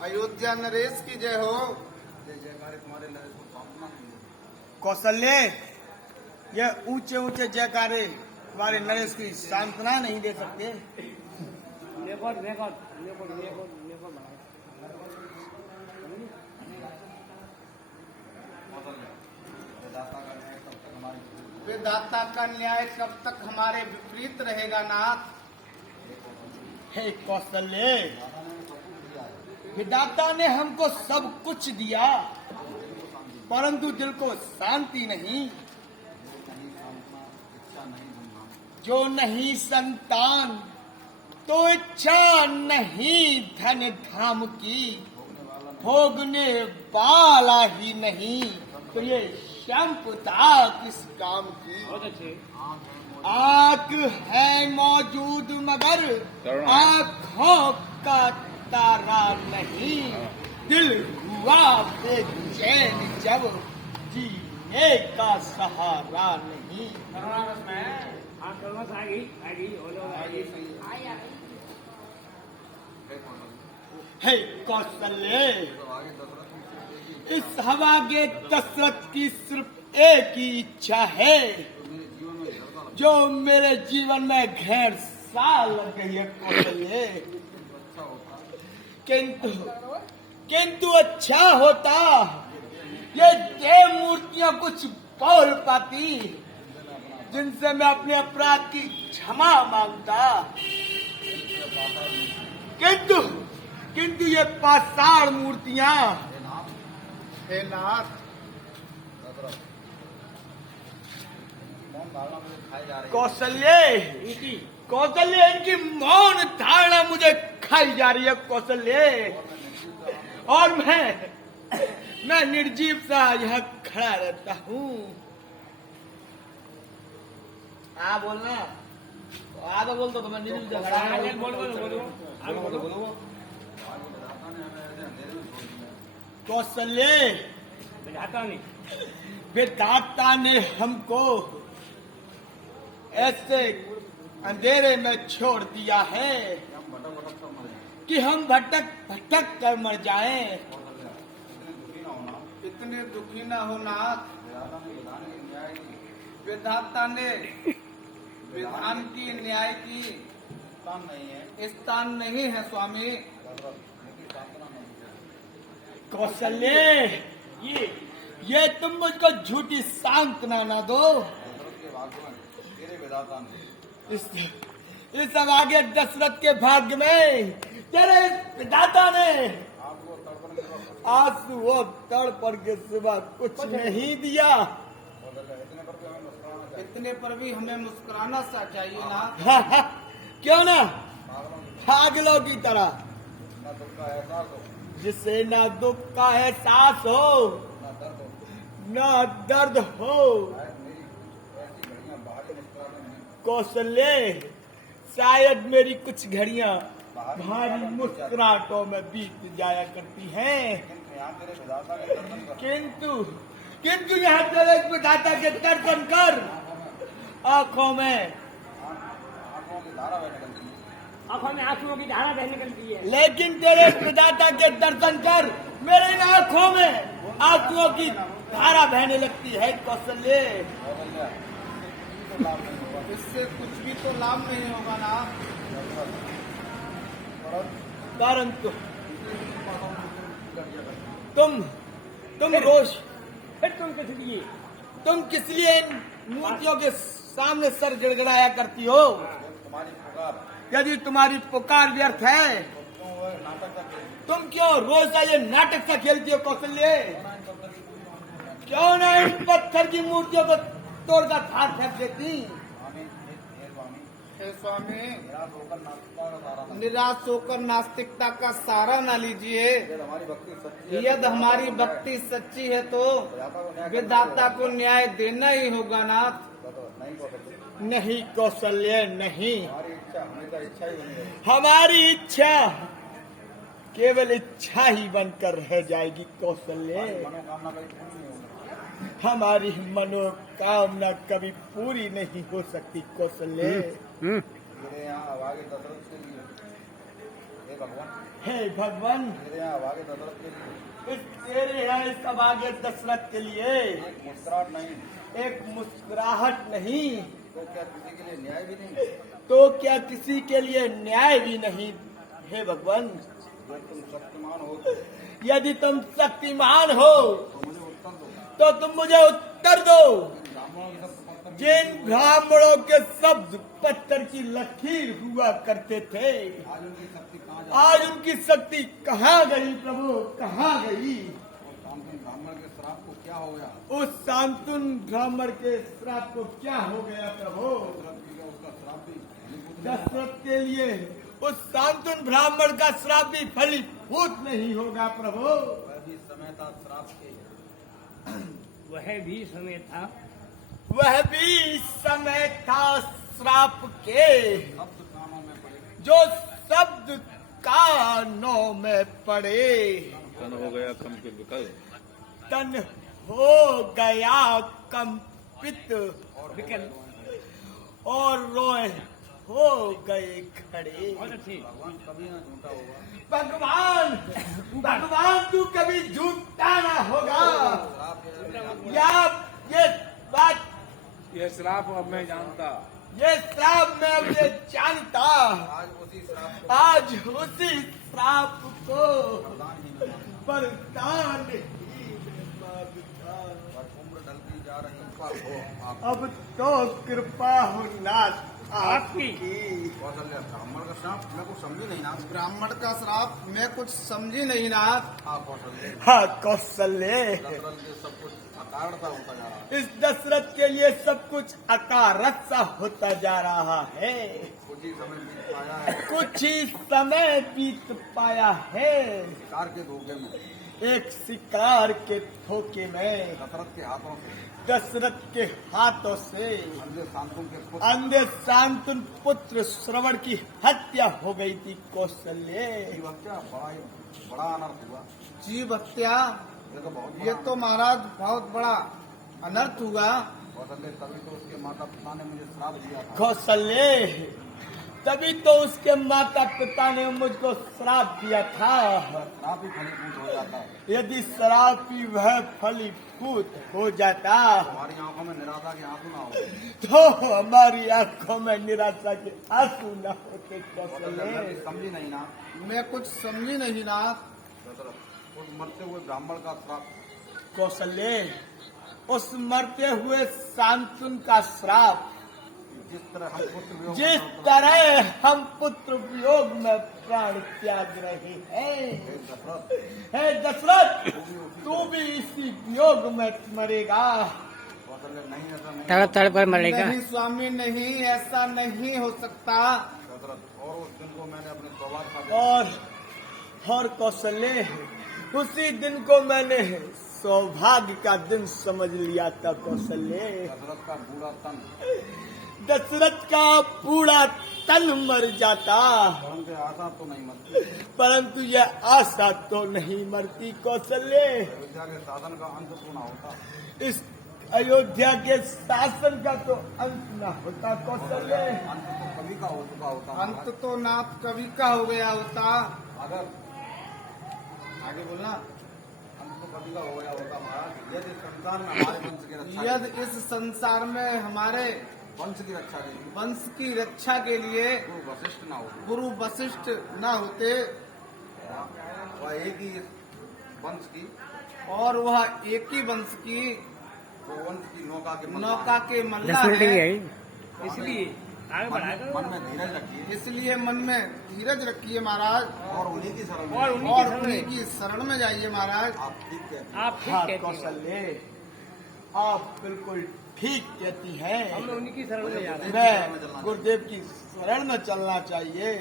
अयोध्या नरेश की जय हो। कौशल्य, ये ऊंचे ऊंचे जयकारे हमारे नरेश की सांत्वना नहीं दे सकते। विधाता का न्याय कब तक हमारे विपरीत रहेगा नाथ। हे कौशल्य, विधाता ने हमको सब कुछ दिया, परंतु दिल को शांति नहीं। जो नहीं संतान तो इच्छा नहीं धन धाम की, भोगने वाला ही नहीं तो ये श्यामपुता किस काम की। आंख है मौजूद मगर आंखों का तारा नहीं, दिल हुआ बेचैन जब जीने का सहारा नहीं। हे कौशल्य, इस हवा के दशरथ की सिर्फ एक ही इच्छा है, जो मेरे जीवन में घेर साल लग गई है कौशल्य। किंतु अच्छा होता ये देव मूर्तियां कुछ बोल पाती, जिनसे मैं अपने अपराध की क्षमा मांगता। किंतु ये पाषाण मूर्तियां, हे नाथ, कौशल्य, इनकी मौन धारणा मुझे खाई जा रही है कौशल्य। और मैं निर्जीव सा यहाँ खड़ा रहता हूँ। बोलना आगे बोल तो मैं निर्जीव सा खड़ा बोलो। कौशल्य, विधाता ने हमको ऐसे अंधेरे में छोड़ दिया है कि हम भटक कर मर जाएं। इतने दुखी न हो नाथ। विधाता ने विधान की न्याय की स्थान नहीं है स्वामी। कौशल्य, ये तुम मुझको झूठी सांत्वना न दो। इस अभागे दशरथ के भाग्य में तेरे विधाता ने आंसू और तड़पण के सिवा कुछ नहीं दिया। इतने पर भी हमें मुस्कुराना सा चाहिए ना। क्यों ना, पागलों की तरह, जिससे ना दुख का एहसास हो ना दर्द हो। कौशल्य, शायद मेरी कुछ घड़ियां भारी मुस्कुराहटों में बीत जाया करती हैं, किंतु यहाँ तेरे विधाता के दर्शन कर आंखों में आंसुओं की धारा बहने निकलती है। लेकिन तेरे विधाता के दर्शन कर मेरे इन आंखों में आंसुओं की धारा बहने लगती है कौशल्य। इससे कुछ भी तो लाभ नहीं होगा ना। परंतु तुम रोज तुम किस लिए इन मूर्तियों के सामने सर गिड़गिड़ाया करती हो? यदि तुम्हारी पुकार व्यर्थ है, तुम क्यों रोज का ये नाटक सा खेलती हो कौशल्य? क्यों ना इन पत्थर की मूर्तियों को तोड़कर फाड़ फेंक देती? हे स्वामी, निराश होकर नास्तिकता का सहारा न लीजिए। यदि हमारी भक्ति सच्ची है तो विधाता को न्याय देना ही होगा नाथ। नहीं कौशल्य, नहीं। हमारी इच्छा केवल इच्छा ही बनकर रह जाएगी कौशल्य। हमारी मनोकामना कभी पूरी नहीं हो सकती कौशल्य। हे भगवान मेरे यहाँ आगे दशरथ के लिए इस तेरे यहाँ इस अभागे दशरथ के लिए एक मुस्कुराहट नहीं, एक मुस्कुराहट नहीं, तो क्या किसी के लिए न्याय भी नहीं? तो क्या किसी के लिए न्याय भी नहीं। हे भगवान जब तुम शक्तिमान हो यदि तुम शक्तिमान हो तो मुझे उत्तर दो। तो तुम मुझे उत्तर दो। ब्राह्मणों की सब पत्थर जिन ब्राह्मणों के शब्द पत्थर की लकीर हुआ करते थे, आज उनकी शक्ति कहाँ जा आज उनकी शक्ति कहाँ गई प्रभु, कहाँ गई? शांतनु ब्राह्मण के श्राप को क्या हो गया? उस शांतुन ब्राह्मण के श्राप को क्या हो गया प्रभु? उसका श्राप भी फलीभूत नहीं। दशरथ के लिए उस शांतुन ब्राह्मण का श्राप भी फलीभूत नहीं होगा प्रभु। वह भी समय था श्राप के, वह भी समय था वह भी समय था श्राप के, शब्द कानों में पड़े। जो शब्द कानों में पड़े। तन हो गया कंपित विकल, तन हो गया कंपित विकल। और रोए हो गए खड़े। बहुत अच्छी। भगवान कभी ना झूठा होगा। भगवान तू कभी झूठा ना होगा। श्राप है, या ये बात, यह श्राप अब मैं जानता, ये श्राप मैं अब ये जानता। आज उसी श्राप को आज उसी श्राप को प्रदान ही में माना। बरदान ही में मांगता। और उम्र ढलती जा रही पर हो आप अब तो कृपा हो नाथ आपकी। कौशल्य ब्राह्मण का श्राप मैं कुछ समझी नहीं ना। ब्राह्मण का श्राप मैं कुछ समझी नहीं नाथ। हाँ कौशल्य, हाँ कौशल्य, दशरथ के सब कुछ अकारणता होता जा रहा है। इस दशरथ के लिए सब कुछ अकारत सा होता जा रहा है। कुछ ही समय बीत पाया है कुछ ही समय बीत पाया है। शिकार के धोखे में, एक शिकार के धोखे में दशरथ के हाथों से, दशरथ के हाथों से अंधे शांतनु के पुत्र अंधे शांतनु पुत्र श्रवण की हत्या हो गई थी कौशल्य। की हत्या बड़ा अनर्थ हुआ। जीव हत्या, ये तो बहुत ये तो महाराज बहुत बड़ा अनर्थ हुआ। कौशल्य, तभी तो उसके माता पिता ने मुझे श्राप दिया था। कौशल्य, तभी तो उसके माता पिता ने मुझको श्राप दिया था। श्राप ही फलीभूत हो जाता है। यदि श्राप ही वह फलीभूत हो जाता हमारी आंखों में निराशा के आंसू ना हो। तो हमारी आंखों में निराशा के आंसू न होते। कौशल्य, मैं कौशल्य, भी समझी नहीं ना। मैं कुछ समझी नहीं नाथ। दशरथ, उस मरते हुए ब्राह्मण का श्राप कौशल्य, उस मरते हुए शांतनु का श्राप, जिस तरह हम पुत्र वियोग जिस में तरह हम पुत्र वियोग में प्राण त्याग रहे हैं। हे दशरथ, हे दशरथ, तू भी इसी वियोग में मरेगा। कौशल्य, नहीं ऐसा नहीं। तड़प तड़प कर मरेगा। नहीं स्वामी, नहीं, ऐसा नहीं हो सकता। दशरथ, और उस दिन को मैंने अपने सौभाग्य का और कौशल्य, उसी दिन को मैंने सौभाग्य का दिन समझ लिया था कौशल्य। दशरथ का बूढ़ा तन दशरथ का पूरा तन मर जाता, परंतु आशा तो नहीं मरती। परंतु यह आशा तो नहीं मरती कौशल्य। अयोध्या के शासन का अंत तो न होता। इस अयोध्या के शासन का तो अंत न होता कौशल्य। अंत तो कभी का हो चुका होता। अंत तो नाथ कवि का हो गया होता। अगर आगे बोलना। अंत तो कभी का हो गया होता महाराज, यदि संतान में हमारे वंश की रक्षा यदि इस संसार में हमारे वंश की रक्षा के लिए वंश की रक्षा के लिए गुरु वशिष्ठ न होते, गुरु वशिष्ठ न होते वह एक ही वंश की और वह एक ही वंश की वो वंश की नौका के नौका के मल्ला 10 मिनट ही है। है इसलिए आगे बढ़ा मन में धीरज रखिए इसलिए मन में धीरज रखिए महाराज और उन्हीं की शरण में और जाइए। उन्हीं और की शरण उन्हीं में। की शरण में जाइए महाराज। आप ठीक कहते हैं। आप ठीक हाँ कहती हैं। कौशल्य, आप बिल्कुल ठीक कहती हैं। हम उन्हीं की शरण में जा रहे हैं। मैं गुरुदेव की शरण में चलना चाहिए।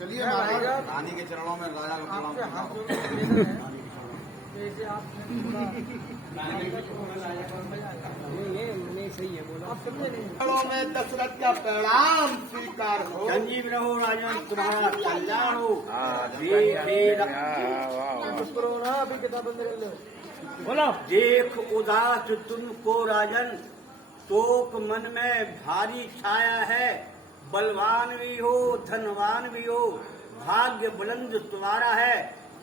चलिए महाराज। रानी के चरणों में राजा का प्रणाम आपके हाथ करता हूँ। जोड़ के निवेदन है। नहीं सही है बोला। चरणों में दशरथ का प्रणाम स्वीकार हो। संजीव रहो राजन, तुम्हारा कल्याण हो। बोलो। देख उदास तुमको राजन, शोक मन में भारी छाया है। बलवान भी हो, धनवान भी हो, भाग्य बुलंद तुम्हारा है।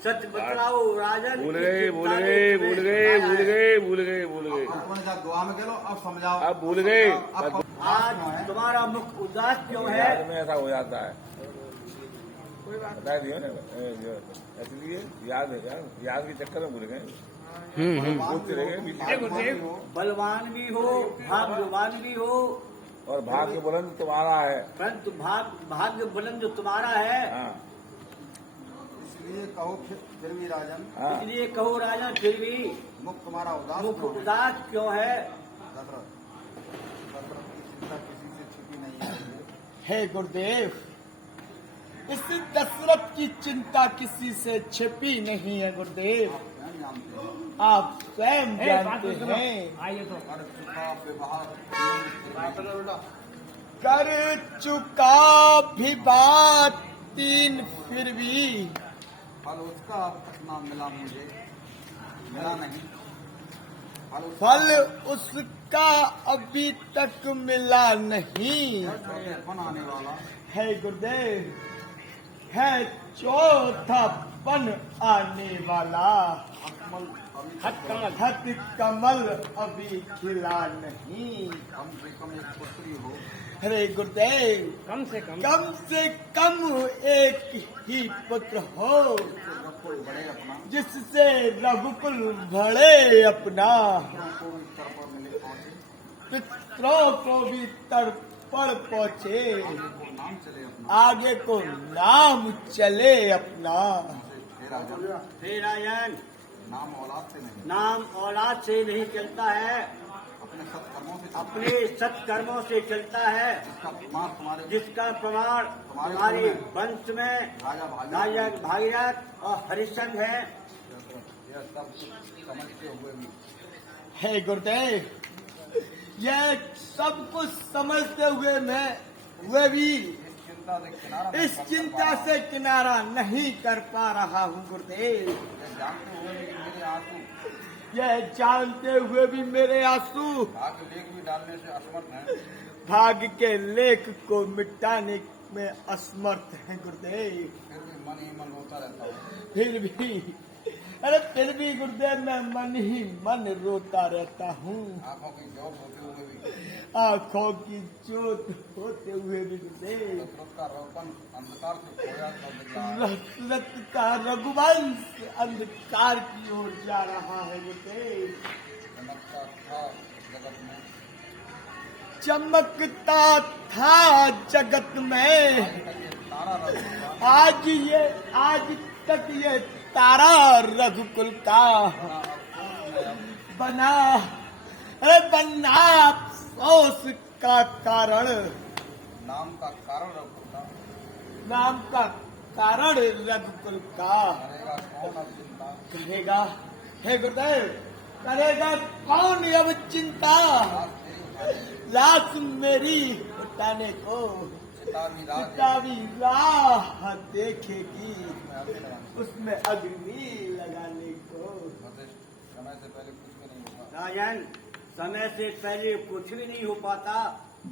सच बतलाओ राजन। भूल गए भूल गए भूल गए भूल गए भूल गए भूल गए अपने साथ दुआ में गेलो, अब समझाओ। अब भूल गए। अब आज तुम्हारा मुख उदास क्यों है? याद में ऐसा हो जाता है, बता दियो ना, इसलिए याद के चक्कर में भूल गए, बोलते रह गए बीच में। गुरुदेव बलवान भी हो, भाग्यवान भी हो, और भाग्य बुलंद तुम्हारा है। परंतु भाग्य बुलंद तुम्हारा है। हाँ इसलिए कहो फिर भी राजन, हाँ इसलिए कहो राजन फिर भी मुख तुम्हारा उदास मुख क्यों है? उदास क्यों है? दशरथ की चिंता किसी से छिपी नहीं है। हे गुरुदेव, इस दशरथ की चिंता किसी से छिपी नहीं है गुरुदेव, स्वयं जानते हो। आप स्वयं ए, बात जानते तो सुनो। हैं। आइए तो कर चुका व्यवहार कर चुका भी बात तीन फिर भी फल उसका अब तक ना मिला मुझे, मिला नहीं। फल उसका अभी तक मिला नहीं पन आने वाला है गुरुदेव, है चौथा पन आने वाला। हथ कमल अभी खिला नहीं। कम से कम एक पुत्री हो, अरे गुरुदेव, कम से कम एक ही पुत्र हो, कोई बड़े अपना जिससे रघुकुल बढ़े अपना, को इस स्तर पर मिले पहुंचे, पितरों को भी तड़पड़ पहुँचे, को नाम चले अपना। आगे को नाम चले अपना। हे राजन, हे राजन, नाम औलाद से नहीं, नाम औलाद से नहीं चलता है, अपने सत्कर्मों से अपने सत्कर्मों से चलता है। जिसका प्रमाण तुम्हारे जिसका प्रमाण तुम्हारे वंश में राजा राजा भागीरथ और हरिश्चंद्र है। यह सब समझते हुए भी हे गुरुदेव, यह सब कुछ समझते हुए भी इस चिंता से किनारा नहीं कर इस पा चिंता से किनारा नहीं कर रहा। पा रहा हूँ गुरुदेव। यह जानते हुए भी मेरे आंसू यह जानते हुए भी मेरे आंसू भाग्य लेख भी डालने से असमर्थ हैं। भाग्य के लेख को मिटाने में असमर्थ है गुरुदेव। फिर भी मन ही मन रोता रहता हूँ। फिर भी गुरुदेव मैं मन ही मन रोता रहता हूँ। आंखों की जोत होते हुए भी आँखों की जोत होते हुए भी गुरुदेव। दशरथ का रोपण अंधकार से खोया तो दिख रहा है। दशरथ का रघुवंश अंधकार की ओर जा रहा है गुरुदेव। चमकता था जगत चमकता था जगत में, में, तारा रघुकुल आज तक ये तारा रघुकुल का बना अफसोस का कारण, नाम का कारण रघुकुल का, नाम का कारण रघुकुल का। करेगा कौन अब चिंता। करेगा, हे गुरुदेव, करेगा कौन अब चिंता, लाश मेरी उठाने को चिता भी राज पिता भी राह देखेगी, में अभी लगाने। उसमें अग्नि लगाने को। समय से पहले कुछ भी नहीं होगा। राजन, समय से पहले कुछ भी नहीं हो पाता।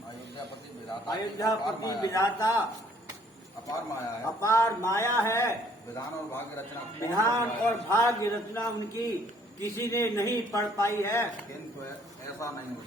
अयोध्यापति विधाता अयोध्यापति विधाता अपार माया है। अपार माया है। विधान और भाग्य रचना विधान और भाग्य रचना उनकी किसी ने नहीं पढ़ पाई है। किंतु ऐसा नहीं हो